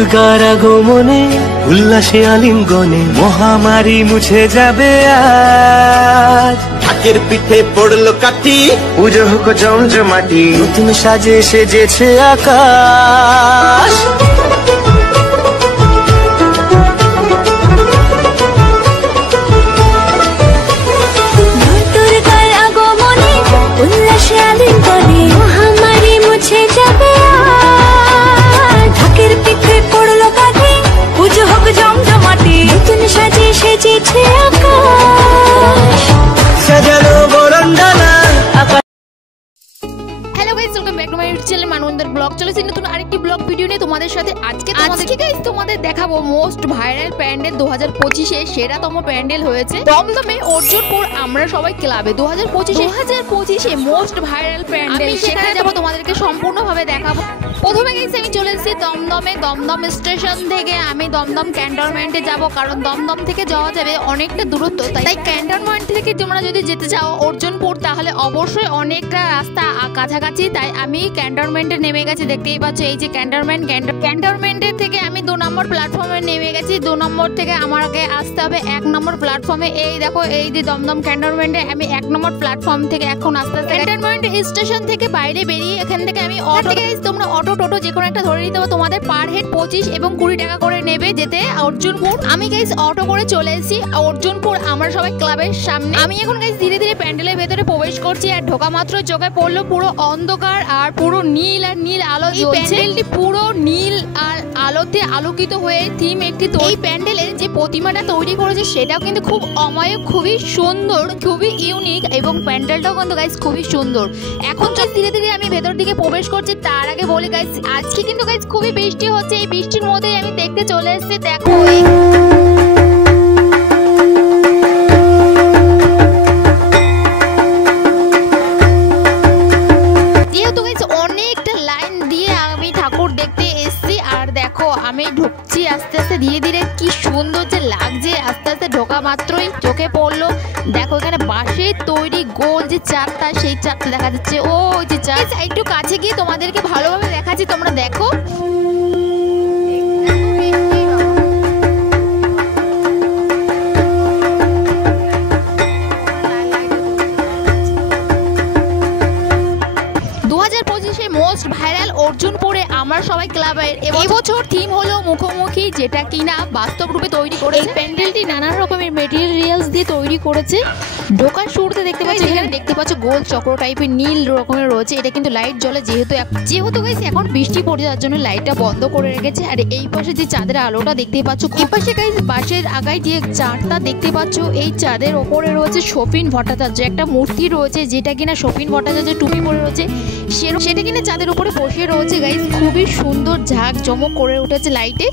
দুর্গার আগমনে উল্লাসে আলিঙ্গনে মহামারী মুছে যাবে আজ। ঢাকের পিঠে পড়লো কাঠি, পুজো হোক জমজমাটি, নতুন সাজে সেজেছে আকাশ। দুর্গার আগমনে উল্লাসে আলিঙ্গনে মহামারী মুছে যাবে আজ। ঢাকের পিঠে পড়লো কাঠি, পুজো হোক জমজমাটি, নতুন সাজে সেজেছে আকাশ। সাজানো বরণডালা hello guys, welcome back to my YouTube channel Manabandar vlog. চলেছি নতুন আরেকটি ব্লগ ভিডিও নিয়ে তোমাদের সাথে। আজকে গাইস তোমাদের দেখাবো মোস্ট ভাইরাল প্যান্ডেল 2025-এ সেরাতম প্যান্ডেল হয়েছে দমদমে অর্জুনপুর আমরা সবাই ক্লাবে। 2025-এ মোস্ট ভাইরাল প্যান্ডেল, সেখানে যাবো, তোমাদেরকে সম্পূর্ণভাবে দেখাবো। প্রথমে গাইস আমি চলে এসেছি দমদম স্টেশন থেকে আমি দমদম ক্যান্টনমেন্টে যাব, কারণ দমদম থেকে যাওয়া যাবে অনেকটা দূরত্ব। তাই ক্যান্টনমেন্ট থেকে তোমরা যদি যেতে চাও অর্জুনপুর, তাহলে অবশ্যই অনেকটা রাস্তা কাছাকাছি। তাই আমি ক্যান্টনমেন্টে নেমে গেছি, দেখতেই পাচ্ছ এই যে ক্যান্টনমেন্টের থেকে আমি 2 নম্বর প্ল্যাটফর্মে নেমে গেছি। 2 নম্বর থেকে আমার আগে আসতে হবে 1 নম্বর প্ল্যাটফর্মে। এই দেখো এই যে দমদম ক্যান্টনমেন্টে আমি 1 নম্বর প্ল্যাটফর্ম থেকে এখন আসতে ক্যান্টনমেন্ট স্টেশন থেকে বাইরে বেরিয়ে এখান থেকে আমি অটো, তোমরা অটো টোটো যে কোনো একটা ধরে নিতে হবে। তোমাদের পার হেড 25 এবং 20 টাকা করে নেবে যেতে অর্জুনপুর। আমি গাইস অটো করে চলে এসেছি অর্জুনপুর আমরা সবাই ক্লাবের সামনে। আমি এখন গাইস ধীরে ধীরে প্যান্ডেলের ভেতরে প্রবেশ করছি, আর ঢোকা মাত্র চোখে পড়লো পুরো অন্ধকার আর পুরো নীল আর নীল আলো জ্বলছে। প্যান্ডেলটি পুরো নীল আর আলোতে আলোকিত হয়ে থিম একটি। এই প্যান্ডেলের যে প্রতিমাটা তৈরি করেছে সেটাও কিন্তু খুব অমায়িক, খুবই সুন্দর, খুবই ইউনিক, এবং প্যান্ডেলটাও কিন্তু গাইস খুবই সুন্দর। এখন ধীরে ধীরে আমি ভেতর দিকে প্রবেশ করছি। তার আগে বলি গাইস আজকে কিন্তু গাইস খুবই বৃষ্টি হচ্ছে। এই বৃষ্টির মধ্যেই আমি দেখতে চলে এসেছি। দেখো যেহেতু গাইস অনেকটা লাইন দিয়ে আমি ঠাকুর দেখতে এসেছি, আর দেখো আমি ঢুকছি আস্তে আস্তে ধীরে ধীরে। কি সুন্দর যে লাগছে, আস্তে আস্তে ঢোকা মাত্রই চোখে পড়লো। দেখো এখানে বাঁশের তৈরি গোল যে চারটা, সেই চারটা দেখা যাচ্ছে। ও যে চার, একটু কাছে গিয়ে তোমাদেরকে ভালোভাবে দেখাচ্ছি, তোমরা দেখো। মোস্ট ভাইরাল অর্জুনপুরে আমরা সবাই ক্লাবের এবছর থিম হলো মুখোমুখি, যেটা কিনা বাস্তব রূপে তৈরি করেছে। এই প্যান্ডেলটি নানা রকমের মেটেরিয়ালস দিয়ে তৈরি করেছে। ঢোকার শুরুতে দেখতে পাচ্ছ, এখানে দেখতে পাচ্ছ গোল চক্র টাইপের নীল রকমের রয়েছে। এটা কিন্তু লাইট জ্বলে, যেহেতু গাইস এখন বৃষ্টি পড়ে যাওয়ার জন্য লাইটটা বন্ধ করে রেখেছে। আর এই পাশে যে চাঁদের আলোটা দেখতে পাচ্ছ, এই পাশে গাইস বাঁশের আগায় যে চাঁদটা দেখতে পাচ্ছ, এই চাঁদের ওপরে রয়েছে শৌখিন ভট্টাচার্য একটা মূর্তি রয়েছে, যেটা কিনা শৌখিন ভট্টাচার্য টুপি পরে রয়েছে, সেটা কিনা চাঁদের উপরে বসে রয়েছে। গাইস খুবই সুন্দর ঝাঁক জমক করে উঠেছে লাইটে।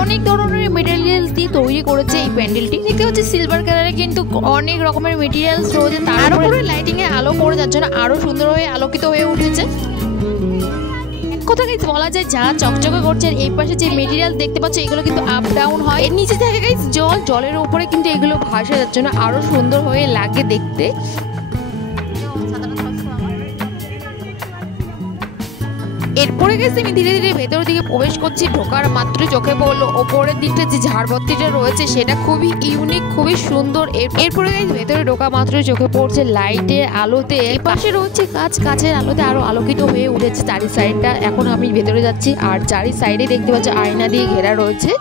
অনেক ধরনের মেটেরিয়ালস দিয়ে তৈরি করেছে এই প্যান্ডেলটি। দেখতে হচ্ছে সিলভার কালারে, কিন্তু অনেক রকমের মেটেরিয়ালস রয়েছে। তার উপরে লাইটিং এর আলো পড়ে যার জন্য আরো সুন্দর হয়ে আলোকিত হয়ে উঠেছে। এক কথা গাইস বলা যায় যা চকচকে করছে। এই পাশে যে মেটেরিয়াল দেখতে পাচ্ছ এগুলো কিন্তু আপ ডাউন হয়। এর নিচে থাকে গাইস জলের উপরে কিন্তু এগুলো ভাসে, যার জন্য আরো সুন্দর হয়ে লাগে দেখতে। এরপরে গেছে আমি ধীরে ধীরে ভেতর দিকে প্রবেশ করছি। ঢোকার মাত্র চোখে পড়লো ওপরের দিকটা যে ঝাড়বাতিটা রয়েছে সেটা খুবই ইউনিক, খুবই সুন্দর। এরপরে ভেতরে ঢোকা মাত্র চোখে পড়ছে লাইটের আলোতে। এই পাশে রয়েছে কাঁচের আলোতে আরো আলোকিত হয়ে উঠেছে চারি সাইডটা। এখন আমি ভেতরে যাচ্ছি, আর চারি সাইডে দেখতে পাচ্ছি আয়না দিয়ে ঘেরা রয়েছে।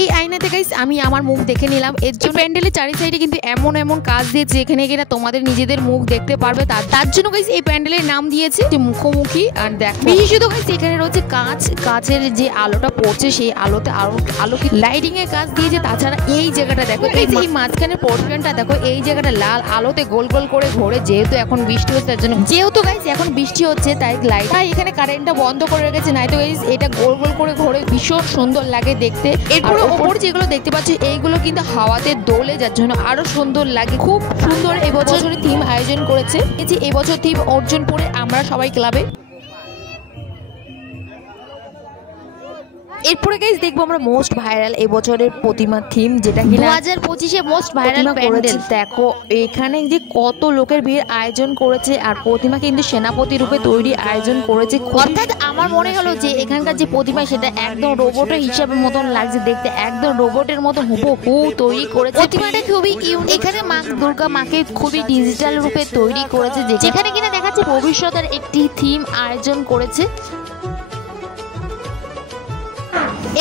এই আয়নাতে গাইস আমি আমার মুখ দেখে নিলাম। এর জন্য প্যান্ডেলের চারি সাইডে কিন্তু এমন কাজ দিয়েছে যেখানে কিনা তোমাদের নিজেদের মুখ দেখতে পারবে। তার জন্য গাইস এই প্যান্ডেলের নাম দিয়েছে যে মুখোমুখি। আর দেখো বিশেষত গাইস এখানে রয়েছে কাঁচের যে আলোটা পড়ছে সেই আলোতে আলোকিত লাইটিং এর কাজ দিয়েছে। তাছাড়া এই জায়গাটা দেখো, এই মাঝখানের পোর্শনটা দেখো, এই জায়গাটা লাল আলোতে গোল গোল করে ঘোরে। যেহেতু এখন বৃষ্টি হচ্ছে তার জন্য, যেহেতু গাইস এখন বৃষ্টি হচ্ছে তাই এখানে কারেন্টটা বন্ধ করে রেখেছে, নাই তো গাইস এটা গোল গোল করে ঘোরে, ভীষণ সুন্দর লাগে দেখতে। এরপরে ওপর যেগুলো দেখতে পাচ্ছ এইগুলো কিন্তু হাওয়াতে দোলে, যার জন্য আরো সুন্দর লাগে। খুব সুন্দর এবছর থিম আয়োজন করেছে। এবছর থিম অর্জুনপুরে আমরা সবাই ক্লাবে। এরপরে গাইস দেখবো আমরা মোস্ট ভাইরাল এবছরের প্রতিমা থিম, যেটা কি 2025-এ মোস্ট ভাইরাল প্যান্ডেল। দেখো এখানে যে কত লোকের ভিড় আয়োজন করেছে, আর প্রতিমা কিন্তু সেনাপতি রূপে তৈরি আয়োজন করেছে। অর্থাৎ আমার মনে হলো যে এখানকার যে প্রতিমা সেটা একদম রোবটের হিসাবের মতন লাগছে দেখতে, একদম রোবটের মতো হুবহু তৈরি করেছে। প্রতিমাটা খুবই ইউনিক। এখানে মা দুর্গা মাকে খুবই ডিজিটাল রূপে তৈরি করেছে, যেখানে কিনা দেখাচ্ছে ভবিষ্যতের একটি থিম আয়োজন করেছে।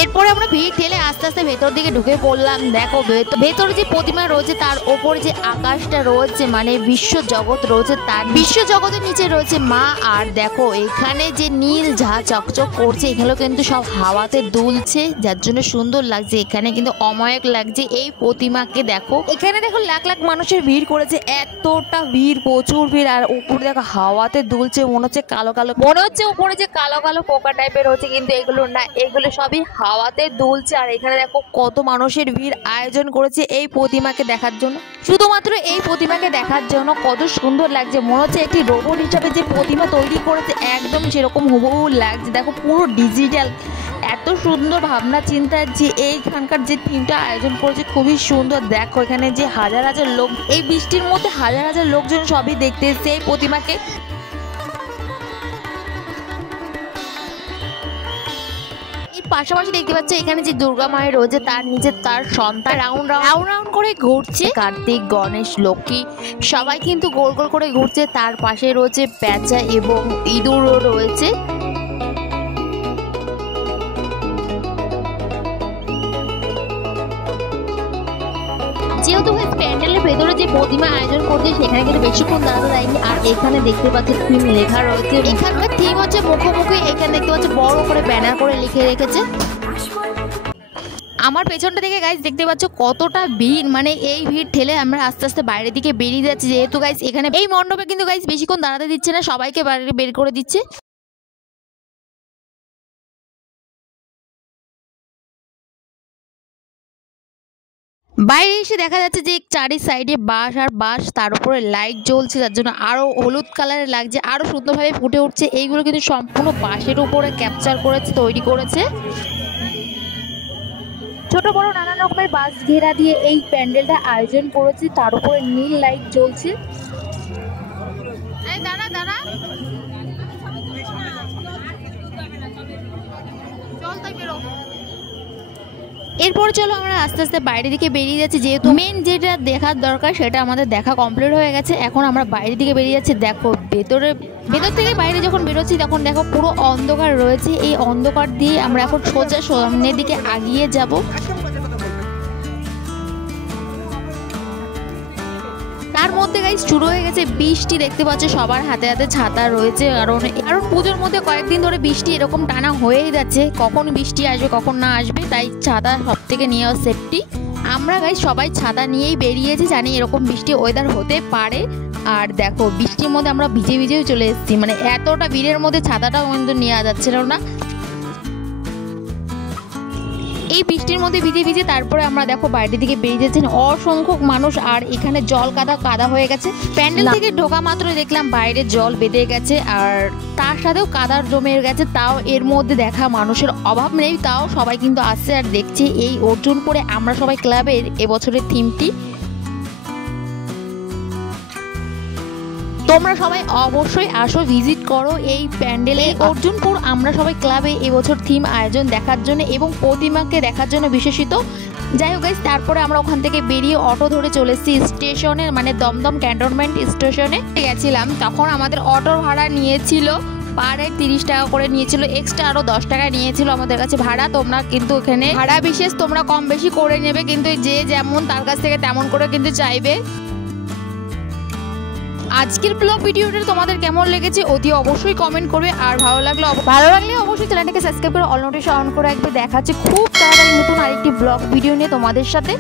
এরপরে আমরা ভিড় ঠেলে আস্তে আস্তে ভেতর দিকে ঢুকে পড়লাম। দেখো ভেতরে যে প্রতিমা রয়েছে তার ওপরে যে আকাশটা রয়েছে, মানে বিশ্ব জগৎ রয়েছে, তার বিশ্ব জগতের নিচে রয়েছে মা। আর দেখো এখানে যে নীল ঝা চকচক করছে, এগুলো কিন্তু সব হাওয়াতে দুলছে, যার জন্য সুন্দর লাগছে। এখানে কিন্তু অমায়িক লাগছে এই প্রতিমাকে। দেখো এখানে দেখো লাখ লাখ মানুষের ভিড় করেছে, এতটা ভিড়, প্রচুর ভিড়। আর উপরে দেখো হাওয়াতে দুলছে, মনে হচ্ছে কালো কালো, মনে হচ্ছে উপরে যে কালো কালো পোকা টাইপের হচ্ছে, কিন্তু এগুলো না, এগুলো সবই হাওয়াতে দুলছে। আর এখানে দেখো কত মানুষের ভিড় আয়োজন করেছে এই প্রতিমাকে দেখার জন্য, শুধুমাত্র এই প্রতিমাকে দেখার জন্য। কত সুন্দর লাগছে, মনে হচ্ছে একটি রোবট হিসাবে যে প্রতিমা তৈরি করেছে একদম সেরকম হুবহু লাগছে। দেখো পুরো ডিজিটাল, এত সুন্দর ভাবনা চিন্তা যে এইখানকার যে থিমটা আয়োজন করেছে খুবই সুন্দর। দেখো এখানে যে হাজার হাজার লোক, এই বৃষ্টির মধ্যে হাজার হাজার লোকজন সবই দেখতে এসছে এই প্রতিমাকে। পাশাপাশি দেখতে পাচ্ছি এখানে যে দুর্গা মায়ের রয়েছে তার নিচে তার সন্তান রাউন্ড রাউন্ড করে ঘুরছে। কার্তিক, গণেশ, লক্ষ্মী সবাই কিন্তু গোল গোল করে ঘুরছে। তার পাশে রয়েছে পেঁচা এবং ইঁদুরও রয়েছে। যেহেতু প্যান্ডেলের ভেতরে যে প্রতিমা আয়োজন করছে সেখানে কিন্তু বেশিক্ষণ দাঁড়াতে যায়নি। আর এখানে দেখতে পাচ্ছি থিম লেখা রয়েছে, এখানকার থিম হচ্ছে মুখোমুখি। এখানে দেখতে পাচ্ছি বড় করে ব্যানার করে লিখে রেখেছে। আমার পেছনটা থেকে গাইজ দেখতে পাচ্ছ কতটা ভিড়, মানে এই ভিড় ঠেলে আমরা আস্তে আস্তে বাইরের দিকে বেরিয়ে যাচ্ছি। যেহেতু গাইজ এখানে এই মণ্ডপে কিন্তু গাইজ বেশিক্ষণ দাঁড়াতে দিচ্ছে না, সবাইকে বাইরে বের করে দিচ্ছে। বাইরে এসে দেখা যাচ্ছে যে চারি সাইডে বাঁশ আর বাঁশ, তার উপরে লাইট জ্বলছে, যার জন্য আরো হলুদ কালারের লাগছে, আরো সুন্দরভাবে ফুটে উঠছে। এইগুলো কিন্তু সম্পূর্ণ বাঁশের উপরে ক্যাপচার করেছে, তৈরি করেছে। ছোট বড় নানান রকমের বাঁশ ঘেরা দিয়ে এই প্যান্ডেলটা আয়োজন করেছে, তার উপরে নীল লাইট জ্বলছে। দাঁড়া দাঁড়া চল তাই বেরো। এরপর চলো আমরা আস্তে আস্তে বাইরের দিকে বেরিয়ে যাচ্ছি। যেহেতু মেন যেটা দেখার দরকার সেটা আমাদের দেখা কমপ্লিট হয়ে গেছে, এখন আমরা বাইরের দিকে বেরিয়ে যাচ্ছি। দেখো ভেতর থেকে বাইরে যখন বেরোচ্ছি তখন দেখো পুরো অন্ধকার রয়েছে। এই অন্ধকার দিয়ে আমরা এখন সোজা সামনের দিকে এগিয়ে যাব। তার মধ্যে গাইস শুরু হয়ে গেছে বৃষ্টি। দেখতে পাচ্ছ সবার হাতে হাতে ছাতা রয়েছে, কারণ পুজোর মধ্যে কয়েকদিন ধরে বৃষ্টি এরকম টানা হয়েই যাচ্ছে, কখন বৃষ্টি আসবে কখন না আসবে, তাই ছাতা সব থেকে নিয়ে সেফটি। আমরা গাইস সবাই ছাতা নিয়েই বেরিয়েছি, জানি এরকম বৃষ্টি ওয়েদার হতে পারে। আর দেখো বৃষ্টির মধ্যে আমরা ভিজে ভিজেও চলে এসেছি, মানে এতটা ভিড়ের মধ্যে ছাতাটাও কিন্তু নেওয়া যাচ্ছিল না। এই বৃষ্টির মধ্যে ভিজে ভিজে তারপরে আমরা দেখো বাইরের দিকে বেরিয়ে যাচ্ছেন অসংখ্য মানুষ। আর এখানে জল কাদা হয়ে গেছে। প্যান্ডেল থেকে ঢোকা মাত্র দেখলাম বাইরে জল বেঁধে গেছে, আর তার সাথেও কাদার জমে গেছে। তাও এর মধ্যে দেখা মানুষের অভাব নেই, তাও সবাই কিন্তু আসছে আর দেখছে এই অর্জুনপুরে আমরা সবাই ক্লাবের এবছরের থিমটি। তোমরা সবাই অবশ্যই আসো, ভিজিট করো এই প্যান্ডেলে অর্জুনপুর আমরা সবাই ক্লাবে এবছর থিম আয়োজন দেখার জন্য এবং প্রতিমাকে দেখার জন্য বিশেষিত। যাই হোক গাইস, তারপরে আমরা ওখান থেকে বেরিয়ে অটো ধরে চলে এসেছি স্টেশনে, মানে দমদম ক্যান্টনমেন্ট স্টেশনে গেছিলাম। তখন আমাদের অটোর ভাড়া নিয়েছিল পার হেড 30 টাকা করে নিয়েছিল, এক্সট্রা আরও 10 টাকা নিয়েছিল আমাদের কাছে ভাড়া। তোমরা কিন্তু এখানে ভাড়া বিশেষ তোমরা কম বেশি করে নেবে, কিন্তু যে যেমন তার কাছ থেকে তেমন করে কিন্তু চাইবে। আজকের ব্লগ ভিডিওটা তোমাদের কেমন লেগেছে অতি অবশ্যই কমেন্ট করবে, আর ভালো লাগলে অবশ্যই চ্যানেলটাকে সাবস্ক্রাইব করে অল নোটিফিকেশন অন করে রাখবে। দেখা হচ্ছে খুব তাড়াতাড়ি নতুন আরেকটি ব্লগ ভিডিও নিয়ে তোমাদের সাথে।